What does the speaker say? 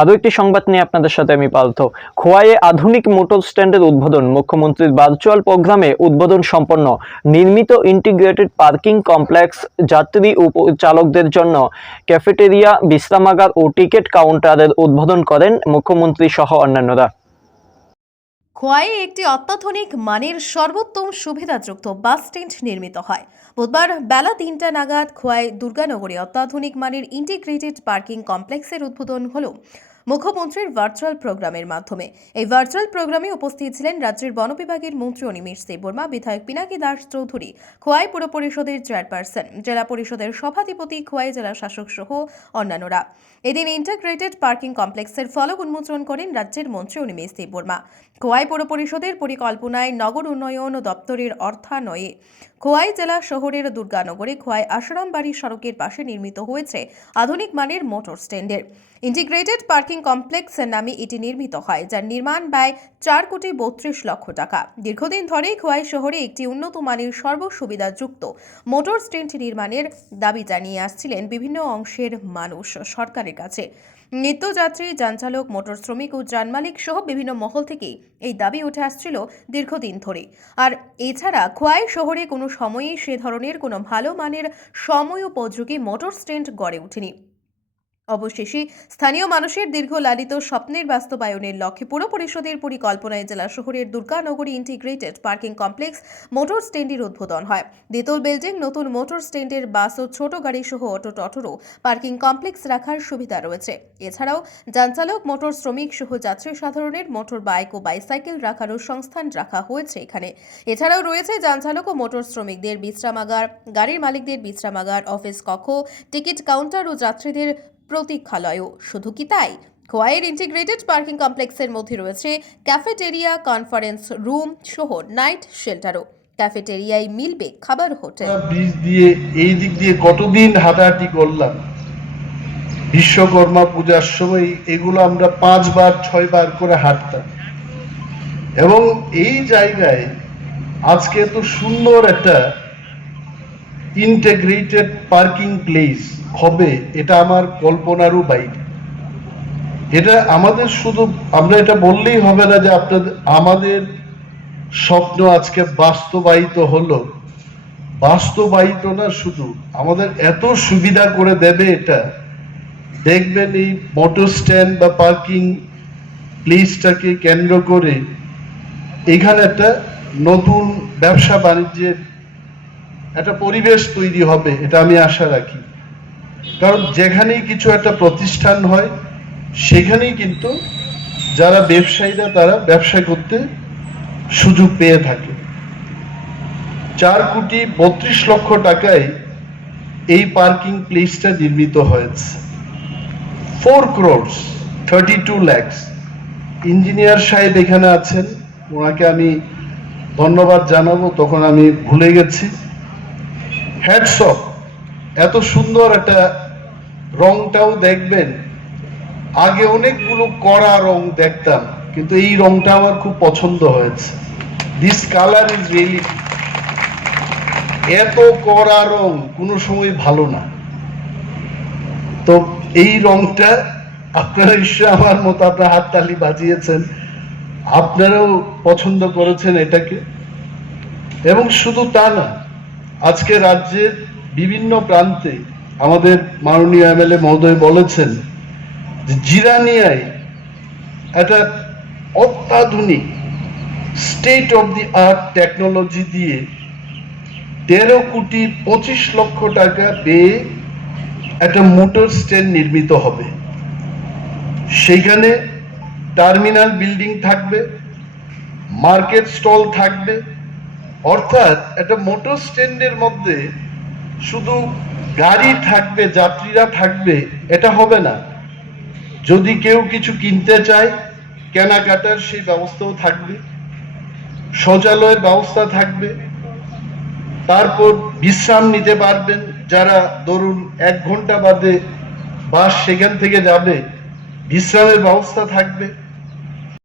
আরও একটি সংবাদ নিয়ে আপনাদের সাথে আমি পার্থ। খোয়াইয়ে আধুনিক মোটর স্ট্যান্ডের উদ্বোধন। মুখ্যমন্ত্রীর ভার্চুয়াল প্রোগ্রামে উদ্বোধন সম্পন্ন। নির্মিত ইন্টিগ্রেটেড পার্কিং কমপ্লেক্স, যাত্রী ও চালকদের জন্য ক্যাফেটেরিয়া, বিশ্রামাগার ও টিকিট কাউন্টারের উদ্বোধন করেন মুখ্যমন্ত্রী সহ অন্যান্যরা। খোয়াইয়ে একটি অত্যাধুনিক মানের সর্বোত্তম সুবিধাযুক্ত বাস স্ট্যান্ড নির্মিত হয়। বুধবার বেলা ৩টা নাগাদ খোয়াই দুর্গানগরে অত্যাধুনিক মানের ইন্টিগ্রেটেড পার্কিং কমপ্লেক্সের উদ্বোধন হলো মুখ্যমন্ত্রীর ভার্চুয়াল প্রোগ্রামের মাধ্যমে। এই ভার্চুয়াল প্রোগ্রামে উপস্থিত ছিলেন রাজ্যের বন বিভাগের মন্ত্রী অনিমেষ দেববর্মা, বিধায়ক পিনাকি দাস চৌধুরী, খোয়াই পুর পরিষদের চেয়ারপারসন, জেলা পরিষদের সভাধিপতি, খোয়াই জেলা শাসক সহ অন্যান্যরা। এদিন ইন্টিগ্রেটেড পার্কিং কমপ্লেক্সের ফলক উন্মোচন করেন রাজ্যের মন্ত্রী অনিমেষ দেববর্মা। খোয়াই পৌর পরিষদের পরিকল্পনায় নগর উন্নয়ন দপ্তরের অর্থান্বয়ে খোয়াই জেলা শহরের দুর্গানগরে খোয়াই আশ্রামবাড়ি সড়কের পাশে নির্মিত হয়েছে আধুনিক মানের মোটর স্ট্যান্ডের ইন্টিগ্রেটেড পার্কিং কমপ্লেক্স নামে এটি নির্মিত হয়, যার নির্মাণ ব্যয় 4,32,00,000 টাকা। দীর্ঘদিন ধরেই খোয়াই শহরে একটি উন্নত মানের সর্বসুবিধাযুক্ত মোটর স্ট্যান্ড নির্মাণের দাবি জানিয়ে আসছিলেন বিভিন্ন অংশের মানুষ সরকারের কাছে। নিত্যযাত্রী, যানচালক, মোটর শ্রমিক ও যানমালিক সহ বিভিন্ন মহল থেকেই এই দাবি উঠে আসছিল দীর্ঘদিন ধরে। আর এছাড়া খোয়াই শহরে কোনো সময়েই সে ধরনের কোনো ভালো মানের সময়োপযোগী মোটর স্ট্যান্ড গড়ে ওঠেনি। অবশেষে স্থানীয় মানুষের দীর্ঘ লালিত স্বপ্নের বাস্তবায়নের লক্ষ্যে পুর পরিষদের পরিকল্পনায় জেলা শহরের দুর্গানগরী ইন্টিগ্রেটেড পার্কিং কমপ্লেক্স মোটর স্ট্যান্ডের উদ্বোধন হয়। দ্বিতল বিল্ডিং, নতুন মোটর স্ট্যান্ডের বাস ও ছোট গাড়ি সহ অটো টটোরও পার্কিং কমপ্লেক্স রাখার সুবিধা রয়েছে। এছাড়াও যানচালক, মোটর শ্রমিক সহ যাত্রী সাধারণের মোটর বাইক ও বাইসাইকেল রাখারও সংস্থান রাখা হয়েছে এখানে। এছাড়াও রয়েছে যানচালক ও মোটর শ্রমিকদের বিশ্রামাগার, গাড়ির মালিকদের বিশ্রামাগার, অফিস কক্ষ, টিকিট কাউন্টার ও যাত্রীদের প্রতীক্ষালয়ও। শুধু কি তাই, খোয়াইয়ের ইন্টিগ্রেটেড পার্কিং কমপ্লেক্সের মধ্যে রয়েছে ক্যাফেটেরিয়া, কনফারেন্স রুম সহ নাইট শেল্টারও। ক্যাফেটেরিয়ায় মিলবে খাবার, হোটেল। ব্রিজ দিয়ে এই দিক দিয়ে কতদিন হাঁটাহাঁটি করলাম। বিশ্বকর্মা পূজার সময় এগুলো আমরা 5 বার 6 বার করে হাঁটতাম, এবং এই জায়গায় আজকে এত সুন্দর একটা ইন্টিগ্রেটেড পার্কিং প্লেস হবে, এটা আমার কল্পনারও বাইরে। এটা আমাদের শুধু, আমরা এটা বললেই হবে না যে আমাদের স্বপ্ন আজকে বাস্তবায়িত হলো। বাস্তবায়িত না, শুধু আমাদের এত সুবিধা করে দেবে এটা। দেখবেন এই মোটর স্ট্যান্ড বা পার্কিং প্লেসটাকে কেন্দ্র করে এখানে একটা নতুন ব্যবসা বাণিজ্যের একটা পরিবেশ তৈরি হবে, এটা আমি আশা রাখি। কারণ যেখানেই কিছু একটা প্রতিষ্ঠান হয় সেখানেই কিন্তু যারা ব্যবসায়ীরা তারা ব্যবসা করতে সুযোগ পেয়ে থাকে। 4,32,00,000 টাকায় এই পার্কিং প্লেসটা নির্মিত হয়েছে। 4,32,00,000। ইঞ্জিনিয়ার সাহেব এখানে আছেন, ওনাকে আমি ধন্যবাদ জানাবো, তখন আমি ভুলে গেছি। Hats off. এত সুন্দর একটা রংটাও দেখবেন, আগে অনেকগুলো কড়া রং দেখতাম, কিন্তু এই রংটা আমার খুব পছন্দ হয়েছে। দিস কালার ইজ রিয়েলি, এত কড়া রং কোনো সময় ভালো না। তো এই রংটা আপনারা নিশ্চয় আমার মতো আপনার হাততালি বাজিয়েছেন, আপনারাও পছন্দ করেছেন এটাকে। এবং শুধু তা না, আজকে রাজ্যের বিভিন্ন প্রান্তে আমাদের মাননীয় এমএলএ মহোদয় বলেছেন যে জিরানিয়ায় একটা অত্যাধুনিক state of the art technology দিয়ে 13,25,00,000 টাকা পেয়ে একটা মোটর স্ট্যান্ড নির্মিত হবে। সেখানে টার্মিনাল বিল্ডিং থাকবে, মার্কেট স্টল থাকবে। অর্থাৎ একটা মোটর স্ট্যান্ডের মধ্যে শুধু গাড়ি থাকবে, যাত্রীরা থাকবে, এটা হবে না। যদি কেউ কিছু কিনতে চায়, কেনাকাটার সেই ব্যবস্থাও থাকবে, শৌচালয়ের ব্যবস্থা থাকবে। তারপর বিশ্রাম নিতে পারবেন যারা, ধরুন 1 ঘন্টা বাদে বাস সেখান থেকে যাবে, বিশ্রামের ব্যবস্থা থাকবে।